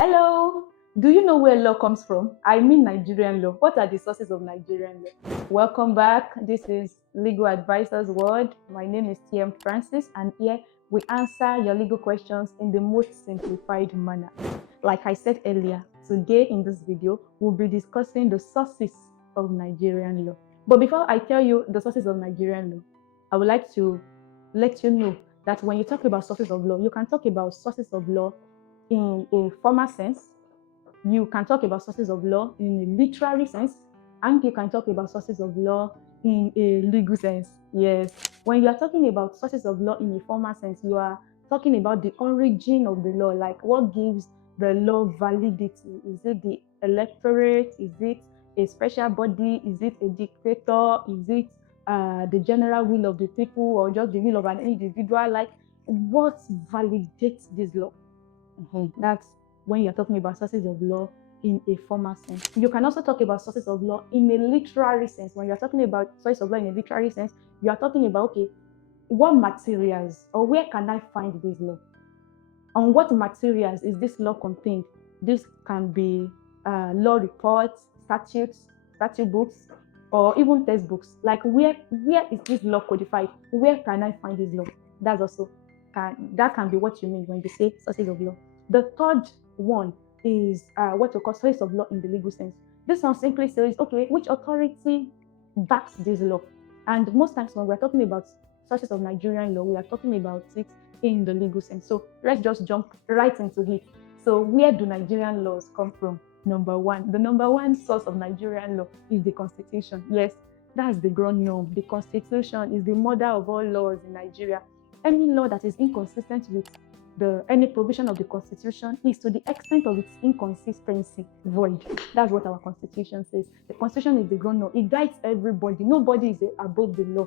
Hello, do you know where law comes from? I mean Nigerian law. What are the sources of Nigerian law? Welcome back. This is Legal Advisors World. My name is TM Francis, and here we answer your legal questions in the most simplified manner. Like I said earlier, today in this video, we'll be discussing the sources of Nigerian law. But before I tell you the sources of Nigerian law, I would like to let you know that when you talk about sources of law, you can talk about sources of law in a formal sense, you can talk about sources of law in a literary sense, and you can talk about sources of law in a legal sense. Yes, when you are talking about sources of law in a formal sense, you are talking about the origin of the law, like what gives the law validity. Is it the electorate? Is it a special body? Is it a dictator? Is it the general will of the people, or just the will of an individual? Like, what validates this law? That's when you're talking about sources of law in a formal sense. You can also talk about sources of law in a literary sense. When you're talking about sources of law in a literary sense, you are talking about, okay, what materials or where can I find this law? On what materials is this law contained? This can be law reports, statutes, statute books, or even textbooks. Like where is this law codified? Where can I find this law? That's also that can be what you mean when you say sources of law. The third one is what you call sources of law in the legal sense. This one simply says, okay, which authority backs this law? And most times when we're talking about sources of Nigerian law, we are talking about it in the legal sense. So let's just jump right into it. So where do Nigerian laws come from? The number one source of Nigerian law is the Constitution. Yes, that's the ground norm. The Constitution is the mother of all laws in Nigeria. Any law that is inconsistent with any provision of the Constitution is, to the extent of its inconsistency, void. That's what our Constitution says. The Constitution is the ground norm. It guides everybody. Nobody is above the law.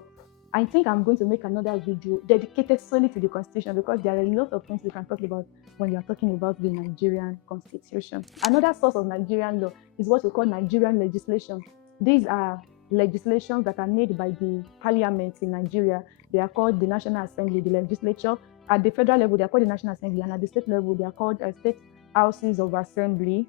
I think I'm going to make another video dedicated solely to the Constitution, because there are a lot of things we can talk about when you are talking about the Nigerian Constitution. Another source of Nigerian law is what we call Nigerian legislation. These are legislations that are made by the parliament in Nigeria. They are called the National Assembly, the legislature. At the federal level, they are called the National Assembly, and at the state level, they are called state houses of assembly.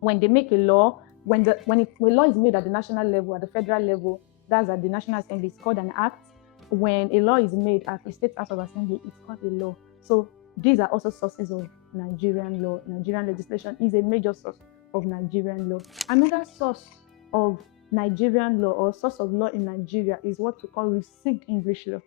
When they make a law, when a law is made at the national level, at the federal level, that's at the National Assembly, it's called an act. When a law is made at the state house of assembly, it's called a law. So these are also sources of Nigerian law. Nigerian legislation is a major source of Nigerian law. Another source of Nigerian law, or source of law in Nigeria, is what we call received English law.